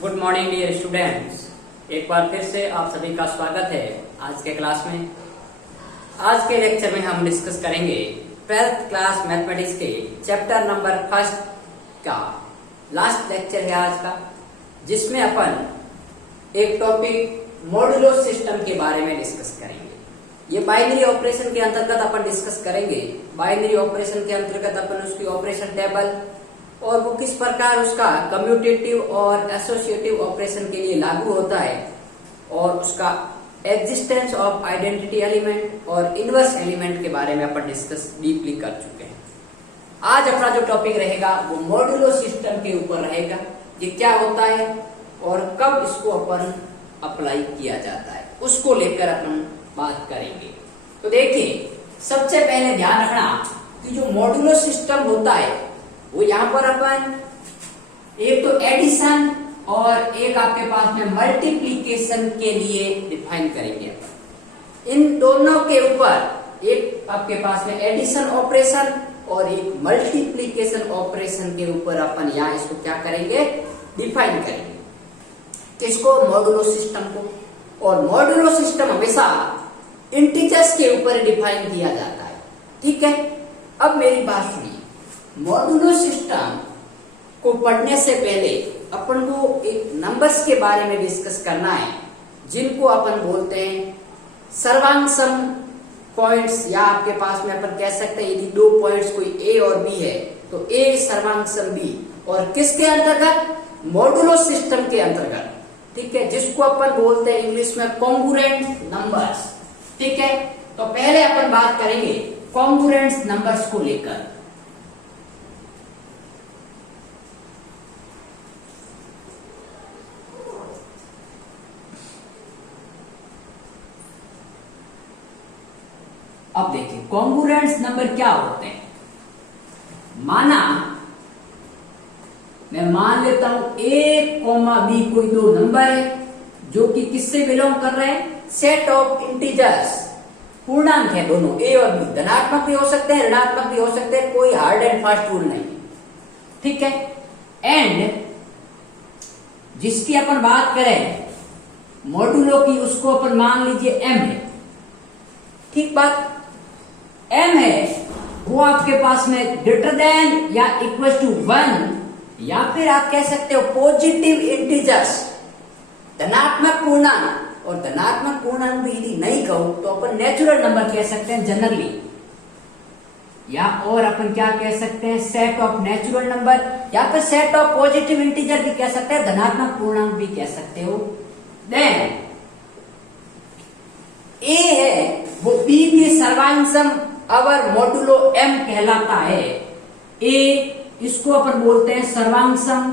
Good morning dear students. एक बार फिर से आप सभी का स्वागत है आज के क्लास में। आज के लेक्चर में हम डिस्कस करेंगे 12th क्लास मैथमेटिक्स के चैप्टर नंबर 1 का लास्ट लेक्चर है आज का, जिसमें अपन एक टॉपिक मॉड्यूलो सिस्टम के बारे में डिस्कस करेंगे। ये बाइनरी ऑपरेशन के अंतर्गत अपन डिस्कस करेंगे। बाइनरी ऑपरेशन के अंतर्गत अपन उसकी ऑपरेशन टेबल और वो किस प्रकार उसका कम्यूटेटिव और एसोसिएटिव ऑपरेशन के लिए लागू होता है और उसका एग्जिस्टेंस ऑफ आइडेंटिटी एलिमेंट और इनवर्स एलिमेंट के बारे में अपन डिस्कस डीपली कर चुके हैं। आज अपना जो टॉपिक रहेगा वो मॉड्यूलो सिस्टम के ऊपर रहेगा। ये क्या होता है और कब इसको अपन अप्लाई किया जाता है उसको लेकर अपन बात करेंगे। तो देखिए, सबसे पहले ध्यान रखना कि जो मॉड्यूलो सिस्टम होता है वो यहाँ पर अपन एक तो एडिशन और एक आपके पास में मल्टीप्लीकेशन के लिए डिफाइन करेंगे। इन दोनों के ऊपर एक आपके पास में एडिशन ऑपरेशन और एक मल्टीप्लीकेशन ऑपरेशन के ऊपर अपन यहाँ इसको क्या करेंगे, डिफाइन करेंगे। किसको? मॉड्यूलो सिस्टम को। और मॉड्यूलो सिस्टम हमेशा इंटीजर्स के ऊपर डिफाइन किया जाता है। ठीक है, अब मेरी बात सुनिए। मॉड्यूलो सिस्टम को पढ़ने से पहले अपन को एक नंबर्स के बारे में डिस्कस करना है, जिनको अपन बोलते हैं सर्वांग सम पॉइंट्स, या आपके पास में अपन कह सकते हैं यदि दो पॉइंट्स कोई ए और बी है तो ए सर्वांग सम बी, और किसके अंतर्गत? मॉड्यूलो सिस्टम के अंतर्गत। ठीक है, जिसको अपन बोलते हैं इंग्लिश में कॉन्ग्रुएंट नंबर्स। ठीक है, तो पहले अपन बात करेंगे कॉन्ग्रुएंट नंबर्स को लेकर। अब देखिए कॉन्ग्रुएंट नंबर क्या होते हैं। माना मैं मान लेता हूं ए कॉमा बी कोई दो नंबर है जो कि किससे बिलोंग कर रहे हैं? सेट ऑफ इंटीजर्स, पूर्णांक है दोनों, ए और बी। धनात्मक भी हो सकते हैं, ऋणात्मक भी हो सकते हैं, कोई हार्ड एंड फास्ट रूल नहीं। ठीक है, एंड जिसकी अपन बात करें मॉड्यूलो की, उसको अपन मान लीजिए एम है। ठीक बात, एम है वो आपके पास में ग्रेटर देन या इक्वल टू 1, या फिर आप कह सकते हो पॉजिटिव इंटीजर्स, धनात्मक पूर्णांक। और धनात्मक पूर्णांक भी यदि नहीं कहो तो अपन नेचुरल नंबर कह सकते हैं जनरली, या और अपन क्या कह सकते हैं, सेट ऑफ नेचुरल नंबर, या फिर सेट ऑफ पॉजिटिव इंटीजर भी कह सकते हैं, धनात्मक पूर्णांक भी कह सकते हो। देन ए है वो बी के सर्वांग सम अवर मॉड्यूलो एम कहलाता है। ए इसको अपन बोलते हैं सर्वांग सम,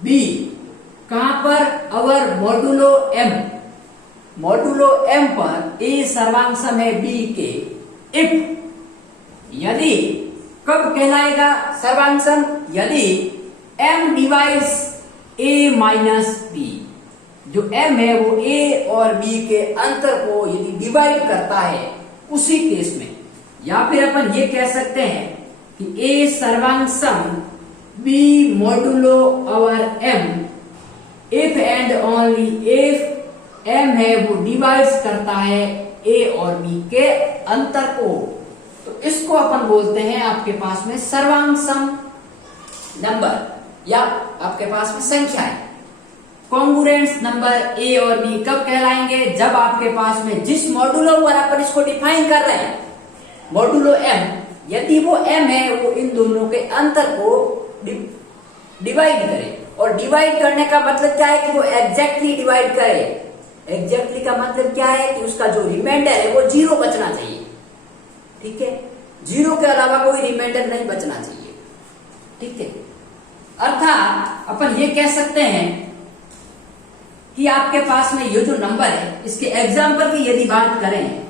बी कहां पर? अवर मॉड्यूलो एम। मॉड्यूलो एम पर ए सर्वांग सम है बी के। इफ, यदि, कब कहलाएगा सर्वांग सम? यदि एम डिवाइड्स ए माइनस बी। जो एम है वो ए और बी के अंतर को यदि डिवाइड करता है उसी केस में। या फिर अपन ये कह सकते हैं कि ए सर्वांग सम b modulo our m if and only if m है वो डिवाइड्स करता है ए और बी के अंतर को। तो इसको अपन बोलते हैं आपके पास में सर्वांग सम नंबर, या आपके पास में संख्या है। कॉन्ग्रुएंट नंबर ए और बी कब कहलाएंगे? जब आपके पास में जिस मॉड्यूलो पर अपन इसको डिफाइन कर रहे हैं, मॉड्यूलो एम, यदि वो एम है वो इन दोनों के अंतर को डिवाइड करे। और डिवाइड करने का मतलब क्या है कि वो एग्जैक्टली डिवाइड करे। एग्जैक्टली का मतलब क्या है कि उसका जो रिमाइंडर है वो 0 बचना चाहिए। ठीक है, 0 के अलावा कोई रिमाइंडर नहीं बचना चाहिए। ठीक है, अर्थात अपन ये कह सकते हैं कि आपके पास में ये जो नंबर है, इसके एग्जाम्पल की यदि बात करें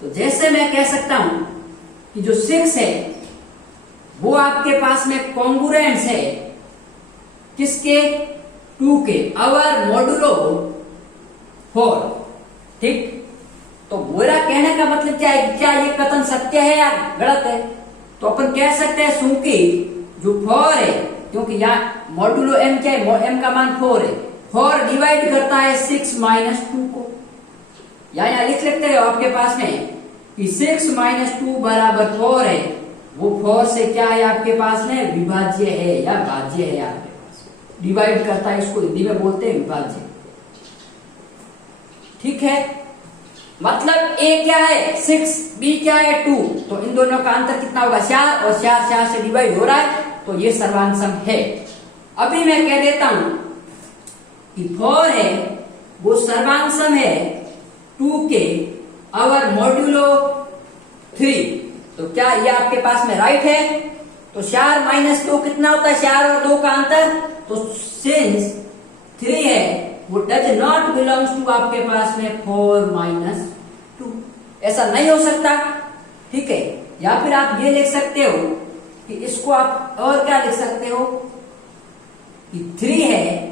तो जैसे मैं कह सकता हूं कि जो 6 है वो आपके पास में कॉन्ग्रुएंट है किसके? 2 के, अवर मॉड्यूलो 4। ठीक, तो मेरा कहने का मतलब क्या है? क्या ये कथन सत्य है या गलत है? तो अपन कह सकते हैं क्योंकि जो 4 है क्योंकि यहाँ मॉड्यूलो m क्या है, m का मान 4 है। 4 डिवाइड करता है 6 माइनस 2 को, यहाँ लिख लेते हो आपके पास में कि 6 माइनस 2 बराबर 4 है। वो 4 से क्या है आपके पास में, विभाज्य है या भाज्य है आपके पास, डिवाइड करता है, इसको हिंदी में बोलते हैं विभाज्य। ठीक है, मतलब a क्या है 6, b क्या है 2, तो इन दोनों का अंतर कितना होगा 4, और 4 से डिवाइड हो रहा है, तो ये सर्वांग है। अभी मैं कह देता हूं कि 4 है वो सर्वांग है 2 के अवर मॉड्यूलो 3, तो क्या ये आपके पास में राइट है। तो 4 माइनस 2 कितना होता है, 4 और 2 का अंतर, तो सिंस 3 है वो डज नॉट बिलोंग्स टू आपके पास में 4 माइनस 2, ऐसा नहीं हो सकता। ठीक है, या फिर आप ये लिख सकते हो कि इसको आप और क्या लिख सकते हो कि 3 है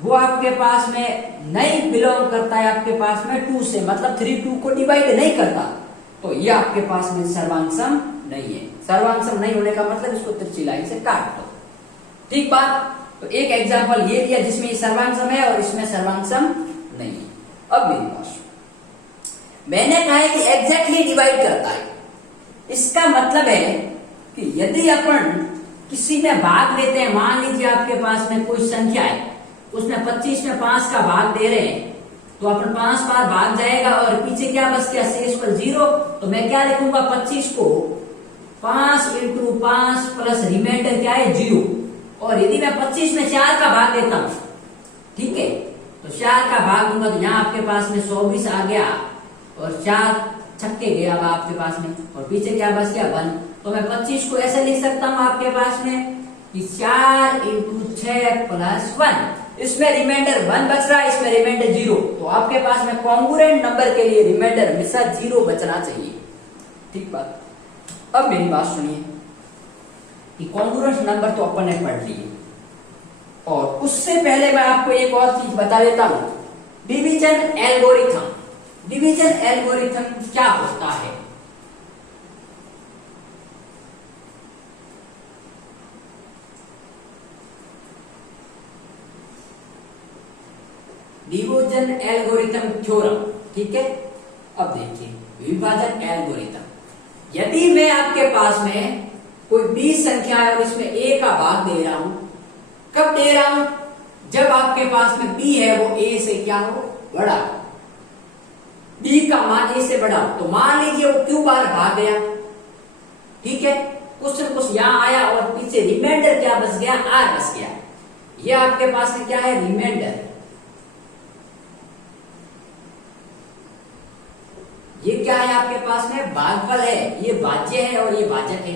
वो आपके पास में नहीं बिलोंग करता है आपके पास में 2 से, मतलब 3 2 को डिवाइड नहीं करता, तो ये आपके पास में सर्वांग सम नहीं है। सर्वांग सम नहीं होने का मतलब इसको तिरछी लाइन से काट दो। ठीक बात। तो एक एग्जांपल ये दिया जिसमें सर्वांग सम है और इसमें सर्वांग सम नहीं है। अब मेरे पास मैंने कहा है कि एग्जैक्टली डिवाइड करता है, इसका मतलब है कि यदि अपन किसी में भाग लेते हैं, मान लीजिए आपके पास में कोई संख्या है, उसमें 25 में 5 का भाग दे रहे हैं, तो अपन 5 बार भाग जाएगा और पीछे क्या बच गया, शेष पर 0, तो मैं क्या लिखूंगा 25 को 5 इंटू 5 प्लस रिमाइंडर क्या है 0, और यदि मैं 25 में 4 का भाग देता हूं, ठीक है, तो 4 का भाग दूंगा तो यहाँ आपके पास में 24 आ गया, और 4 छक्के गया अब आपके पास में, और पीछे क्या बच गया 1, तो मैं 25 को ऐसे लिख सकता हूँ आपके पास में कि 4 इंटू 6 प्लस 1, इसमें रिमाइंडर 1 बच रहा है, इसमें रिमाइंडर 0, तो आपके पास में कॉन्ग्रुएंट नंबर के लिए रिमाइंडर हमेशा 0 बचना चाहिए। ठीक बात। अब मेरी बात सुनिए कि कॉन्ग्रुएंट नंबर तो अपन ने पढ़ लिए, और उससे पहले मैं आपको एक और चीज बता देता हूं, डिवीजन एल्गोरिथम। डिवीजन एल्गोरिथम क्या होता है? Division algorithm theorem. ठीक है, अब देखिए विभाजन एल्गोरिथम। यदि मैं आपके पास में कोई 20 संख्या है और इसमें a का भाग दे रहा हूं, कब दे रहा हूं? जब आपके पास में b है वो a से क्या हो, बड़ा, b का मान a से बड़ा, तो मान लीजिए वो q बार भाग गया, ठीक है, कुछ न कुछ यहां आया और पीछे रिमाइंडर क्या बच गया, r बच गया। ये आपके पास में क्या है, रिमाइंडर। ये क्या है आपके पास में, भागफल है, ये भाज्य है और ये भाजक है।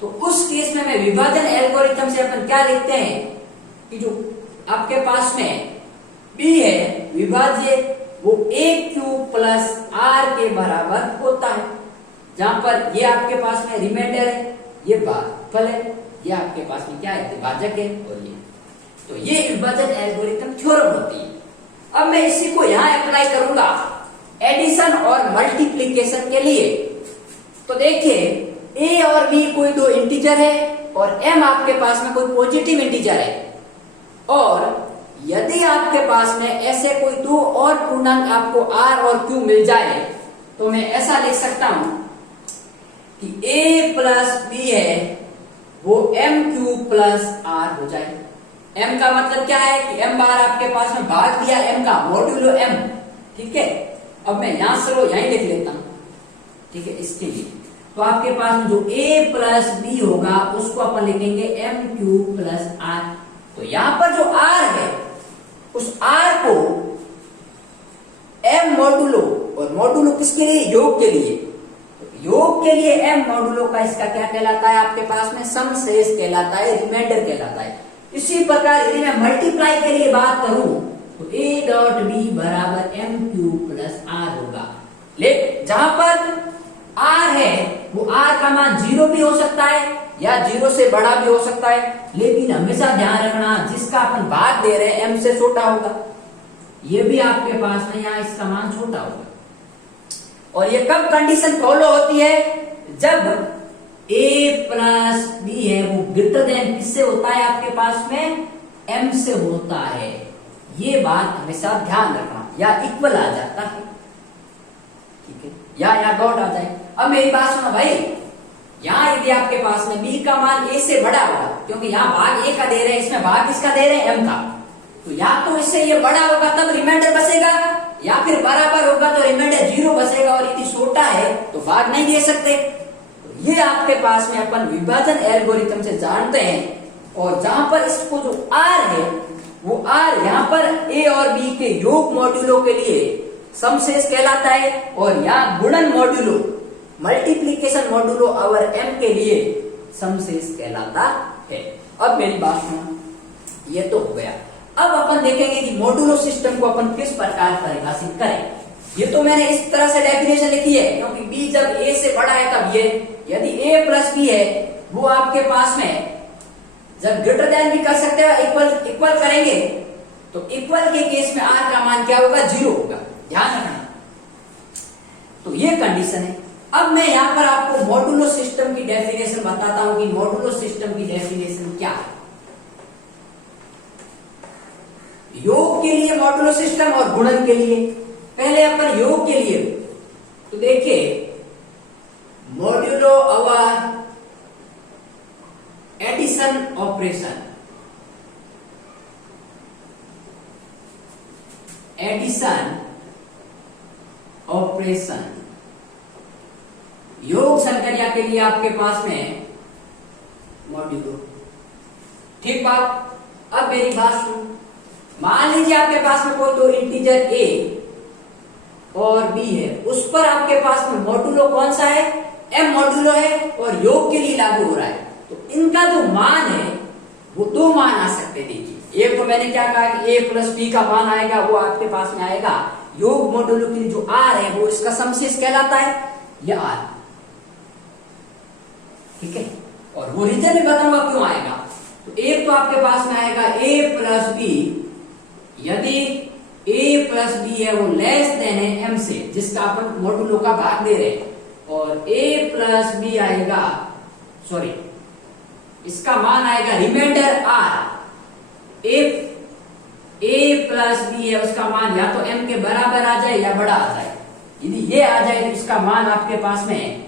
तो उस केस में मैं विभाजन एल्गोरिथम से अपन क्या लिखते हैं कि जो आपके पास में b है विभाज्य, वो aq प्लस r के बराबर होता है, जहां पर ये आपके पास में रिमाइंडर है, ये भागफल है, ये आपके पास में क्या है, भाजक है, और ये, तो ये विभाजन एल्गोरिथम थ्योरम होती है। अब मैं इसी को यहां अप्लाई करूंगा एडिशन और मल्टीप्लीकेशन के लिए। तो देखिए a और b कोई दो इंटीजर है और m आपके पास में कोई पॉजिटिव इंटीजर है, और यदि आपके पास में ऐसे कोई दो और पूर्णांक आपको r और q मिल जाए, तो मैं ऐसा लिख सकता हूं कि a प्लस b है वो mq प्लस r हो जाए। m का मतलब क्या है कि m बार आपके पास में भाग दिया m का मॉड्यूलो m। ठीक है, अब मैं यहां से यहीं लिख लेता हूं, ठीक है, इसके लिए तो आपके पास जो a प्लस बी होगा उसको अपन लिखेंगे mq प्लस r। तो यहां पर जो r है उस r को m मॉडुलो, और मॉडुलो किसके लिए, योग के लिए, तो योग के लिए m मॉडुलो का इसका क्या कहलाता है आपके पास में, सम शेष कहलाता है, रिमाइंडर कहलाता है। इसी प्रकार यदि मैं मल्टीप्लाई के लिए बात करूं तो a डॉट b बराबर mq प्लस r होगा। लेकिन जहां पर r है वो r का मान 0 भी हो सकता है या 0 से बड़ा भी हो सकता है, लेकिन हमेशा ध्यान रखना जिसका अपन भाग दे रहे हैं m से छोटा होगा। ये भी आपके पास में यहाँ इसका मान छोटा होगा। और ये कब कंडीशन फॉलो होती है, जब ए प्लस बी है वो ग्रेटर देन किससे होता है आपके पास में, एम से होता है। ये बात हमेशा ध्यान रखना, या इक्वल आ जाता है, ठीक है, या डॉट आ जाए। अब मेरी बात सुनो भाई, यहाँ यदि आपके पास में बी का मान ए से बड़ा होगा, क्योंकि यहाँ भाग ए का दे रहे हैं, इसमें भाग किसका दे रहे हैं, एम का, तो या तो इससे ये बड़ा होगा तब रिमाइंडर बचेगा, या फिर बराबर होगा तो रिमाइंडर 0 बचेगा, और यदि छोटा है तो भाग नहीं दे सकते। तो ये आपके पास में अपन विभाजन एल्गोरिथम से जानते हैं। और जहां पर इसको जो आर है वो आर यहाँ पर ए और बी के योग मॉड्यूलों के लिए समशेष कहलाता है, और यहाँ गुणन मॉड्यूलो मल्टीप्लीकेशन मॉड्यूलो और एम के लिए समशेष कहलाता है। अब मेरी बात सुनो, ये तो हो गया। अब अपन देखेंगे कि मॉड्यूलो सिस्टम को अपन किस प्रकार परिभाषित करें। ये तो मैंने इस तरह से डेफिनेशन लिखी है, क्योंकि बी जब ए से बड़ा है तब ये, यदि ए प्लस बी है वो आपके पास में जब ग्रेटर देन भी कर सकते हैं, इक्वल करेंगे, तो इक्वल के केस में आर का मान क्या होगा, 0 होगा, ध्यान रखना। तो ये कंडीशन है। अब मैं यहां पर आपको मॉड्यूलो सिस्टम की डेफिनेशन बताता हूं कि मॉड्यूलो सिस्टम की डेफिनेशन क्या है। योग के लिए मॉड्यूलो सिस्टम और गुणन के लिए। पहले अपन योग के लिए तो देखिए, मॉड्यूलो अवर एडिशन ऑपरेशन, एडिशन ऑपरेशन योग संक्रिया के लिए आपके पास में मॉड्यूलो, ठीक बात। अब मेरी बात सुन, मान लीजिए आपके पास में कोई दो इंटीजर a और b है, उस पर आपके पास में मॉड्यूलो कौन सा है, m मॉड्यूलो है, और योग के लिए लागू हो रहा है। तो इनका जो मान है वो दो मान आ सकते हैं। देखिए, एक तो मैंने क्या कहा कि a प्लस b का मान आएगा, वो आपके पास में आएगा। योग मॉड्यूलो के लिए जो r है वो इसका समशेष कहलाता है, यह r, ठीक है। और वो रीजन भी बताऊंगा क्यों आएगा। तो एक तो आपके पास में आएगा a प्लस b, यदि a प्लस बी है वो लेस देन है m से, जिसका अपन मॉड्यूलो का भाग दे रहे हैं, और a प्लस बी आएगा, सॉरी इसका मान आएगा remainder r। a plus b है उसका मान या तो m के बराबर आ जाए या बड़ा आ जाए। यदि ये आ जाए तो इसका मान आपके पास में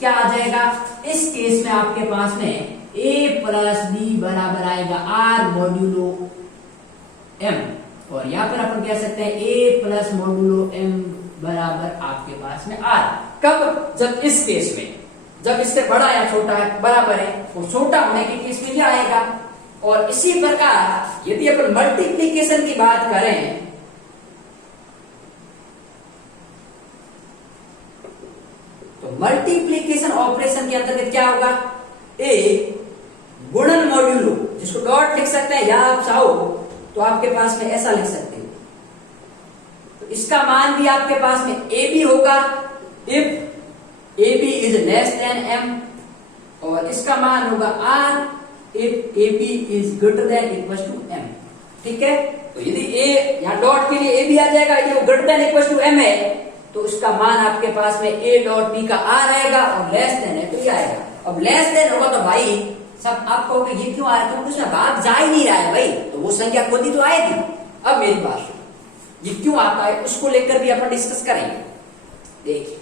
क्या आ जाएगा, इस केस में आपके पास में a प्लस बी बराबर आएगा r मॉड्यूलो m, और यहां पर अपन कह सकते हैं a प्लस मॉड्यूलो m बराबर आपके पास में r। कब, जब इस केस में, जब इससे बड़ा या छोटा है बराबर है, और छोटा होने के केस में क्या आएगा। और इसी प्रकार यदि अपन मल्टीप्लीकेशन की बात करें, तो मल्टीप्लीकेशन ऑपरेशन के अंतर्गत क्या होगा, a गुणन मॉड्यूलो, जिसको डॉट लिख सकते हैं, या आप चाहो तो आपके पास में ऐसा लिख सकते हैं। तो इसका मान भी आपके पास में a b होगा if ab is less than m, और इसका मान होगा r if ab is greater than equal to m, ठीक है। तो यदि a यहाँ डॉट के लिए ab आ जाएगा, यदि वो greater than equal to m है तो इसका मान आपके पास में a डॉट b का r आएगा, और लेस देन है तो ये आएगा। अब लेस देन होगा तो भाई सब आप कहोगे ये क्यों आ रहा है, क्योंकि उसमें भाग जा ही नहीं रहा है भाई, तो वो संख्या खुद ही तो आएगी। अब मेरी बात सुनो, ये क्यों आता है उसको लेकर भी अपन डिस्कस करेंगे। देखिए,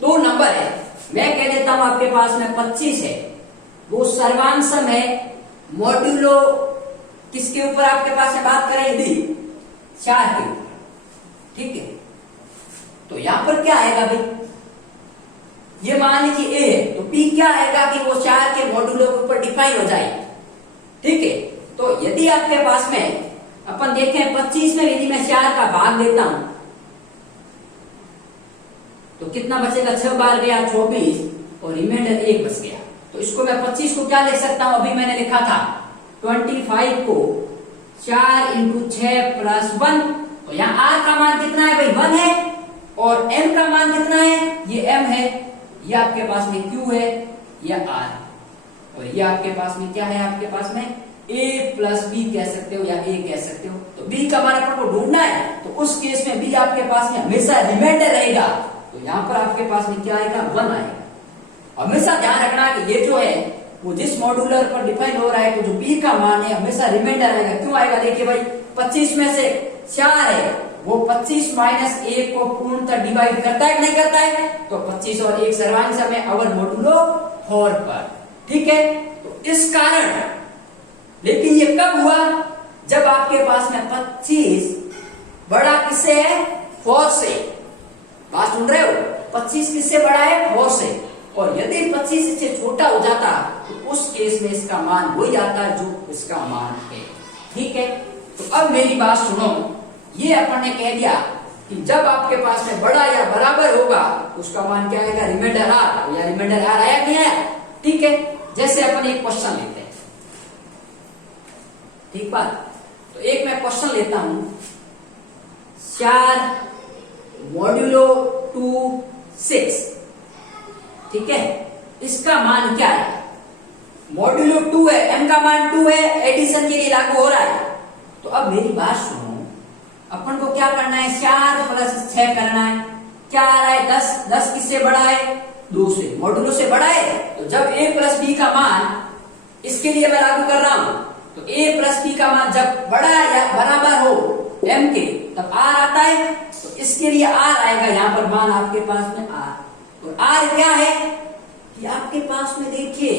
दो नंबर है, मैं कह देता हूं आपके पास में 25 है, वो सर्वांशम है मॉड्यूलो किसके ऊपर आपके पास में बात करें, यदि 4 के ऊपर, ठीक है। तो यहां पर क्या आएगा भाई, ये मान लीजिए a है, तो p क्या आएगा कि वो 4 के मॉड्यूलो के ऊपर डिफाइन हो जाए, ठीक है। तो यदि आपके पास में अपन देखें 25 में यदि मैं 4 का भाग देता हूं तो कितना बचेगा, 6 बार गया 24, और रिमाइंडर 1 बच गया। तो इसको मैं 25 को क्या लिख सकता हूं, अभी मैंने लिखा था 25 को 4 इंटू 6 प्लस 1, तो यहाँ r का मान कितना है भाई, 1 है, और m का मान कितना है, ये m है, ये आपके पास में q है, या r, और ये आपके पास में क्या है, आपके पास में a प्लस b कह सकते हो या a कह सकते हो। तो b का मान अपन को ढूंढना है, तो उस केस में b आपके पास में हमेशा रिमाइंडर रहेगा, तो यहाँ पर आपके पास में क्या आएगा, 1 आएगा, हमेशा ध्यान रखना कि ये जो है वो जिस मॉड्यूलर पर डिफाइन हो रहा है, तो जो b का मान है हमेशा रिमाइंडर आएगा। क्यों आएगा? देखिए भाई 25 में से 4 है, वो 25 माइनस 1 को पूर्णतः डिवाइड करता है कि नहीं करता है? तो 25 और 1 सर्वांश में अवर मॉडुलो 4 पर। ठीक है, तो इस कारण, लेकिन ये कब हुआ? जब आपके पास में 25 बड़ा किससे है? 4 से। बात सुन रहे हो? 25 किससे बड़ा है? 4 से। और यदि 25 इससे छोटा हो जाता तो उस केस में इसका मान वही आता जो इसका मान है। ठीक है, तो अब मेरी बात सुनो। ये अपन ने कह दिया कि जब आपके पास में बड़ा या बराबर होगा उसका मान क्या आएगा? Remainder R. या रिमाइंडर आर आया कि नहीं आया? ठीक है, जैसे अपन एक क्वेश्चन लेते हैं। ठीक बात, तो एक मैं क्वेश्चन लेता हूं, 4 मॉड्यूलो 2 6। ठीक है, इसका मान क्या है? मॉड्यूलो 2 है, m का मान 2 है, एडिशन के लिए लागू हो रहा है। तो अब मेरी बात सुनो, अपन को क्या करना है? 4 प्लस 6 करना है। क्या आ रहा है? 10। 10 किससे बड़ा है? 2 से। मॉड्यूलो से बड़ा है, तो जब a प्लस b का मान इसके लिए मैं लागू कर रहा हूं, तो a प्लस b का मान जब बड़ा या बराबर हो m के, तब r आता है। तो इसके लिए r आएगा, यहां पर मान आपके पास में r। और r क्या है कि आपके पास में देखिए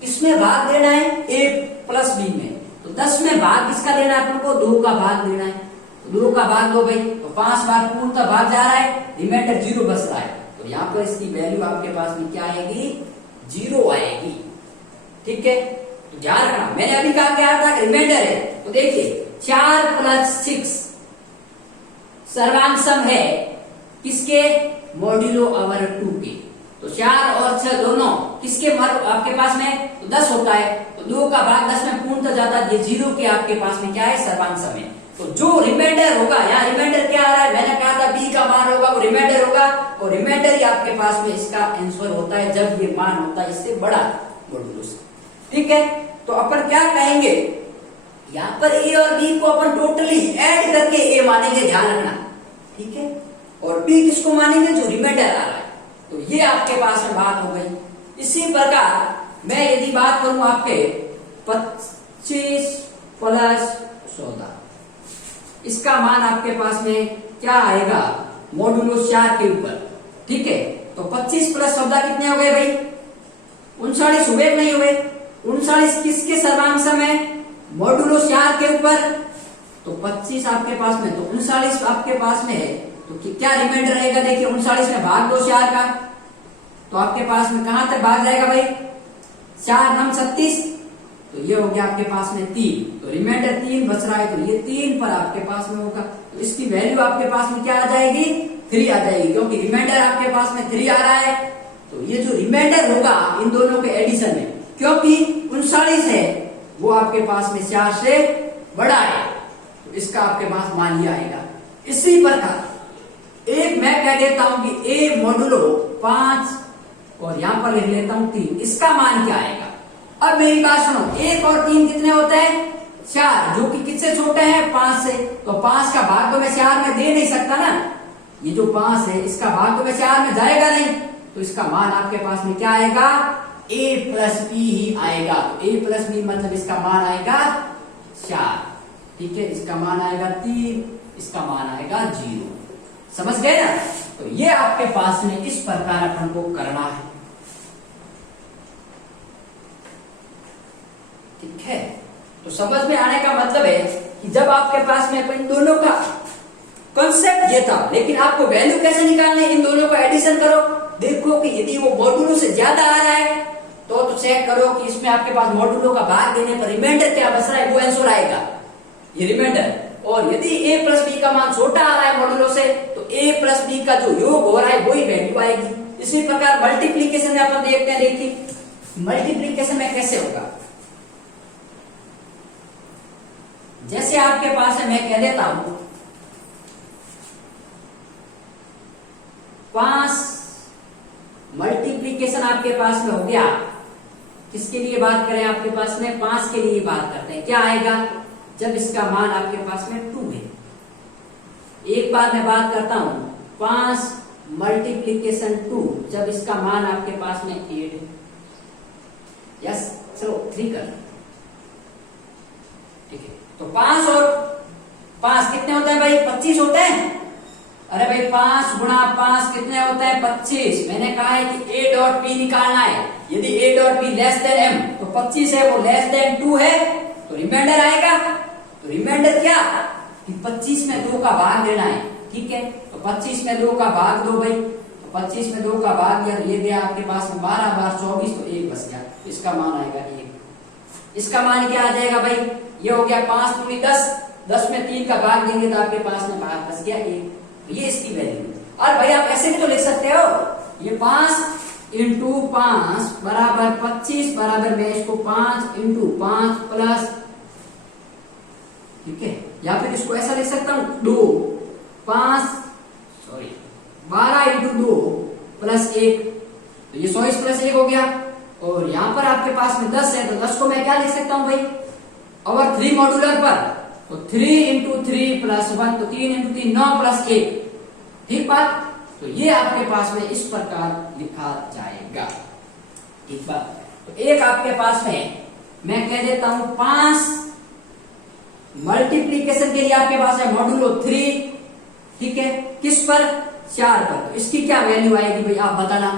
किसमें भाग देना है? a प्लस b में। तो 10 में भाग किसका देना है? अपन को 2 का भाग देना है। तो 2 का भाग दो भाई, तो 5 बार पूर्णतः भाग जा रहा है, रिमाइंडर 0 बच रहा है। तो यहाँ पर इसकी वैल्यू आपके पास में क्या आएगी? 0 आएगी। ठीक है, तो ध्यान रखना, मैंने अभी कहा क्या था? रिमाइंडर है। तो देखिए 4 प्लस 6 सर्वांग सम है किसके? मॉड्यूलो अवर 2 के। तो 4 और 6 दोनों किसके आपके पास में? तो 10 होता है। तो 2 का भाग 10 में पूर्णतः जाता है, ये 0 के आपके पास में क्या है? सर्वांग सम है। तो जो रिमाइंडर होगा, यहाँ रिमाइंडर क्या आ रहा है? मैंने कहा था b का मान होगा वो रिमाइंडर होगा, और रिमाइंडर ही आपके पास में इसका आंसर होता है जब ये मान होता है इससे बड़ा मॉड्यूलो से। ठीक है, तो अपन क्या कहेंगे? यहाँ पर a और b को अपन टोटली ऐड करके a मानेंगे, ध्यान रखना। ठीक है, और b किसको मानेंगे? जो रिमाइंडर आ रहा है। तो ये आपके पास में बात हो गई। इसी प्रकार मैं यदि बात करूं आपके 25 प्लस 14, इसका मान आपके पास में क्या आएगा? मॉड्यूलो 4 के ऊपर। ठीक है, तो 25 प्लस 14 कितने हो गए भाई? 39 हुए नहीं हुए? 39 किसके सर्वांग सम है? मॉड्यूलो 4 के ऊपर। तो 25 आपके पास में, तो 39 आपके पास में है, तो क्या रिमाइंडर रहेगा? देखिए 39 में भाग दो 4 का, तो आपके पास में कहां तक भाग जाएगा भाई? 4 9 36, तो ये हो गया आपके पास में 3। तो रिमाइंडर 3 बच रहा है, तो ये 3 पर आपके पास में होगा। तो इसकी वैल्यू आपके पास में क्या आ जाएगी? 3 आ जाएगी, क्योंकि रिमाइंडर आपके पास में 3 आ रहा है। तो ये जो रिमाइंडर होगा इन दोनों के एडिशन में, क्योंकि 39 है वो आपके पास में 4 से बड़ा है, तो इसका आपके पास मान ही आएगा। इसी प्रकार एक मैं कह देता हूं कि a मॉडुलो 5 और यहां पर लिख लेता हूं 3, इसका मान क्या आएगा? अब मेरी बात सुनो, 1 और 3 कितने होते हैं? 4, जो कि किससे छोटे हैं? 5 से। तो 5 का भाग तो मैं 4 में दे नहीं सकता ना, ये जो 5 है इसका भाग तो मैं 4 में जाएगा नहीं, तो इसका मान आपके पास में क्या आएगा? a प्लस बी ही आएगा। तो a प्लस बी मतलब इसका मान आएगा 4। ठीक है, इसका मान आएगा 3, इसका मान आएगा 0। समझ गए ना? तो ये आपके पास में इस प्रकार अपन को करना है। ठीक है, तो समझ में आने का मतलब है कि जब आपके पास में इन दोनों का कॉन्सेप्ट ये था, लेकिन आपको वैल्यू कैसे निकालने? इन दोनों को एडिशन करो, देखो कि यदि वो मॉड्यूलो से ज्यादा आ रहा है तो चेक करो कि इसमें आपके पास मॉड्यूलो का भाग देने पर रिमाइंडर क्या बच रहा है, वो आंसर आएगा, ये रिमाइंडर। और यदि a प्लस बी का मान छोटा आ रहा है मॉड्यूलो से, तो a प्लस बी का जो योग हो रहा है वही वैल्यू आएगी। इसी प्रकार मल्टीप्लीकेशन में अपन देखते हैं, देखिए मल्टीप्लीकेशन में कैसे होगा। जैसे आपके पास है, मैं कह देता हूं 5 मल्टीप्लीकेशन आपके पास में हो गया। किसके लिए बात करें? आपके पास में 5 के लिए बात करते हैं। क्या आएगा? जब इसका मान आपके पास में 2 है। एक बार मैं बात करता हूं 5 मल्टीप्लीकेशन 2, जब इसका मान आपके पास में 8 है। यस, चलो 3 कर, ठीक है। तो 5 और 5 कितने होते हैं भाई? 25 होते हैं। अरे भाई 5 गुणा 5 कितने होते हैं? 25। मैंने कहा है कि a डॉट b निकालना है। यदि a dot b less than m, तो 25 है वो लेस देन 2 है, तो रिमाइंडर आएगा। तो रिमाइंडर क्या कि 25 में 2 का भाग देना है, ठीक है। तो 25 में 2 का भाग दो भाई, तो 25 में 2 का भाग दिया, ये गया आपके पास में 12 बार 24, तो 1 बच गया। इसका मान आएगा 1। इसका मान क्या आ जाएगा भाई? ये हो गया 5 दूनी 10, 10 में 3 का भाग देंगे तो आपके पास में भाग बच गया 1। तो ये इसकी वैल्यू। और भाई आप ऐसे भी तो लिख सकते हो, ये 5 इंटू 5 बराबर 25 बराबर मैं इसको 5 इंटू 5 प्लस, ठीक है। या फिर इसको ऐसा लिख सकता हूं 12 इंटू 2 प्लस 1, तो ये 100 प्लस 1 हो गया। और यहां पर आपके पास में 10 है, तो 10 को मैं क्या लिख सकता हूं भाई? ओवर 3 मॉड्यूलर पर, तो 3 इंटू 3 प्लस 1, तो 3 इंटू 3 9 प्लस 1, ठीक बात। तो ये आपके पास में इस प्रकार लिखा जाएगा, ठीक बात। तो एक आपके पास में मैं कह देता हूं 5 मल्टीप्लीकेशन के लिए आपके पास है मॉड्यूलो 3, ठीक है। किस पर? 4 पर। तो इसकी क्या वैल्यू आएगी भाई आप बताना।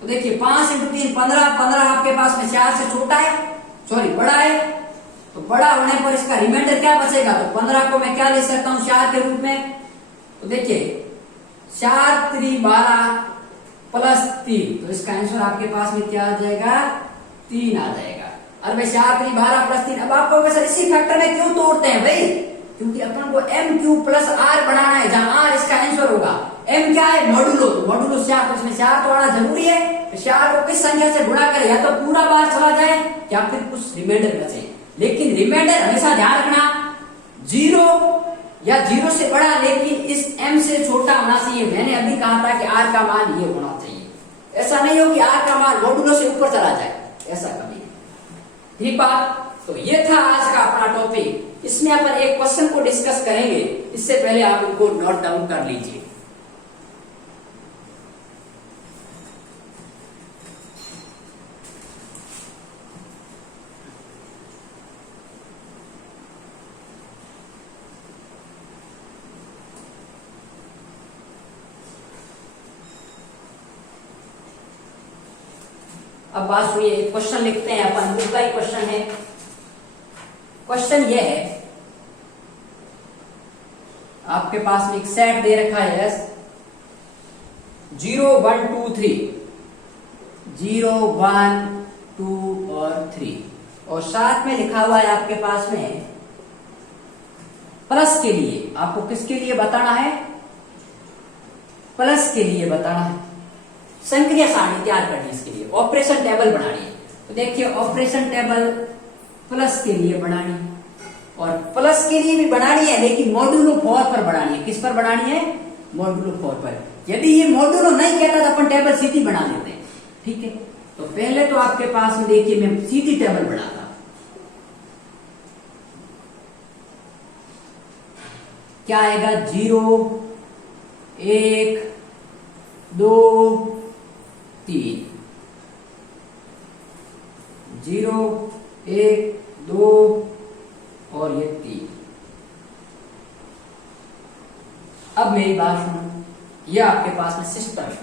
तो देखिए 5 इंटू 3 15, 15 आपके पास में 4 से छोटा है, सॉरी बड़ा है, तो बड़ा होने पर इसका रिमाइंडर क्या बचेगा? तो 15 को मैं क्या ले सकता हूं 4 के रूप में। तो देखिए 4 3 12 प्लस 3, तो इसका आंसर आपके पास में क्या आ जाएगा? 3 आ जाएगा। अरे भाई 4 3 12 प्लस 3, अब आपको सर इसी फैक्टर में क्यों तोड़ते हैं भाई? क्योंकि अपन को m क्यू प्लस r बनाना है, जहां r इसका आंसर होगा। m क्या है? मॉड्यूलो, तो मॉड्यूलो 4, तो इसमें 4 तो आना जरूरी है। तो 4 को किस संख्या से गुणा करें? या तो पूरा बार चला जाए या फिर कुछ रिमाइंडर बचे। लेकिन रिमाइंडर हमेशा ध्यान रखना 0 या 0 से बड़ा, लेकिन इस m से छोटा होना चाहिए। मैंने अभी कहा था कि r का मान ये होना चाहिए। ऐसा नहीं हो कि r का मान मॉड्यूलो से ऊपर चला जाए, ऐसा कभी, ठीक बात। तो ये था आज का अपना टॉपिक। इसमें अपन एक क्वेश्चन को डिस्कस करेंगे, इससे पहले आप इनको नोट डाउन कर लीजिए। अब बात सुनिए, क्वेश्चन लिखते हैं अपन, बुक का ही क्वेश्चन है। क्वेश्चन ये है, आपके पास में एक सेट दे रखा है 0 1 2 3, 0 1 2 और 3, और साथ में लिखा हुआ है आपके पास में प्लस के लिए। आपको किसके लिए बताना है? प्लस के लिए बताना है। संक्रिया सारणी तैयार करनी है, इसके लिए ऑपरेशन टेबल बनानी है। तो देखिए ऑपरेशन टेबल प्लस के लिए बनानी है, और प्लस के लिए भी बनानी है, लेकिन मॉड्यूलो 4 पर बनानी है। किस पर बनानी है? मॉड्यूलो 4 पर। यदि ये मॉड्यूलो नहीं कहता तो अपन टेबल सीधी बना लेते हैं, ठीक है। तो पहले तो आपके पास में देखिए मैं सीधी टेबल बनाता, क्या आएगा? 0 1 2 3, 0 1 2 और ये 3। अब मेरी बात सुनो, ये आपके पास में सिस्टम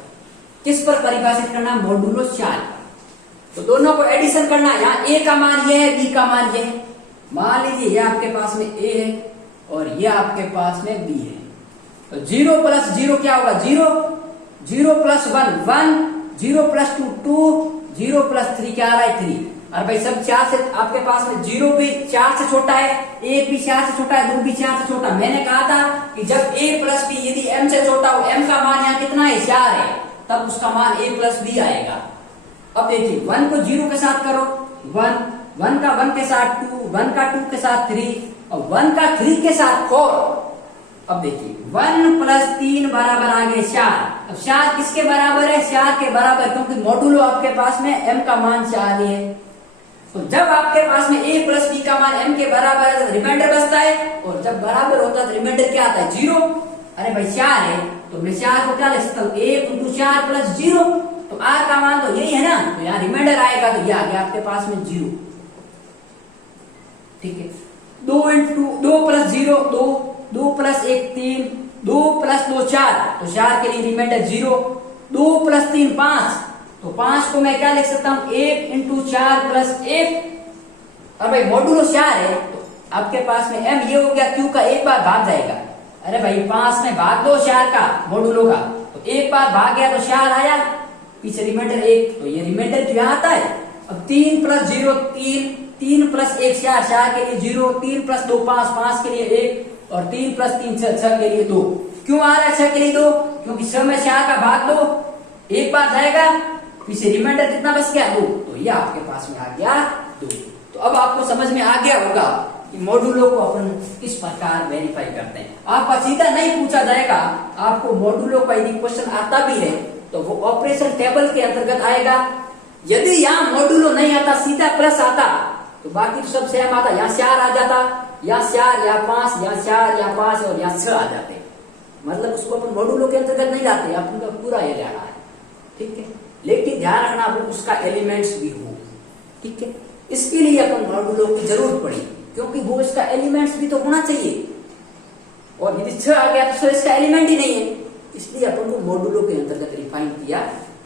किस पर परिभाषित करना? मॉड्यूलो 4। तो दोनों को एडिशन करना। यहाँ a का मान ये है, b का मान ये है। मान लीजिए ये आपके पास में a है और ये आपके पास में b है। तो 0 प्लस 0 क्या होगा? 0, 0 प्लस 1 1, 0 प्लस 2 2, 0 प्लस 3 क्या आ रहा है? 3। और भाई सब 4 से आपके पास में 0 भी 4 से छोटा है, a भी 4 से छोटा है, 2 भी 4 से छोटा। मैंने कहा था कि जब a प्लस b यदि m से छोटा हो, m का मान यहाँ कितना है? 4 है, तब उसका मान a प्लस b आएगा। अब देखिए 1 को 0 के साथ करो, 1, 1 का 1 के साथ 2, 1 का 2 के साथ 3 और 1 का 3 के साथ 4। अब देखिए 1 प्लस 3 बराबर आ गए 4। अब 4 किसके बराबर है? 4 के बराबर, क्योंकि मॉड्यूलो आपके पास में m का मान 4 है। तो जब आपके पास में a प्लस b का मान m के बराबर है तो रिमाइंडर बचता है, और जब बराबर होता है तो रिमाइंडर क्या आता है? 0। अरे भाई 4 है तो मैं 4 को क्या लिख सकता हूँ 1 इंटू 4 प्लस 0, तो r का मान तो यही है ना, तो यहाँ रिमाइंडर आएगा तो ये आ गया आपके पास में 0। ठीक है, 2 इंटू 2 प्लस 0 2, 2 प्लस 1 3, 2 प्लस 2 4, तो 4 के लिए रिमाइंडर 0, 2 प्लस 3 5, तो 5 को मैं क्या लिख सकता हूँ 1 इंटू 4 प्लस 1। अब भाई मॉडुलो 4 है तो आपके पास में m ये हो गया, q का एक बार भाग जाएगा। अरे भाई 5 में भाग दो 4 का मॉडुलो का, तो एक बार भाग गया तो 4 आया, पीछे रिमाइंडर 1, तो ये रिमाइंडर जो यहाँ आता है। अब 3 प्लस 0 3, 3 प्लस 1 4, 4 के लिए 0, 3 प्लस 2 5, 5 के लिए 1, और 3 प्लस 3 6, 6 के लिए 2। क्यों आ रहा है 6 के लिए 2? क्योंकि 6 में 4 का भाग दो, एक बार जाएगा, पीछे रिमाइंडर कितना बच गया 2, तो ये आपके पास में आ गया 2। तो अब आपको समझ में आ गया होगा कि मॉडुलो को अपन किस प्रकार वेरीफाई करते हैं। आपका सीधा नहीं पूछा जाएगा, आपको मॉडुलो का यदि क्वेश्चन आता भी है तो वो ऑपरेशन टेबल के अंतर्गत आएगा। यदि यहाँ मॉडुलो नहीं आता, सीधा प्लस आता, तो बाकी सब सेम आता, यहाँ 4 आ जाता, या 4 या 5, या 4 या 5 और यहाँ 6 आ जाते, मतलब उसको अपन मॉडुलो के अंतर्गत नहीं लाते, अपन का पूरा ये लेना है। ठीक है, लेकिन ध्यान रखना वो उसका एलिमेंट्स भी हो। ठीक है, इसके लिए अपन मॉडुलो की जरूरत पड़ी, क्योंकि वो इसका एलिमेंट्स भी तो होना चाहिए, और यदि 6 आ गया तो इसका एलिमेंट ही नहीं है, इसलिए अपन को मॉडुलो के अंतर्गत रिफाइन किया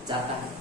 जाता है।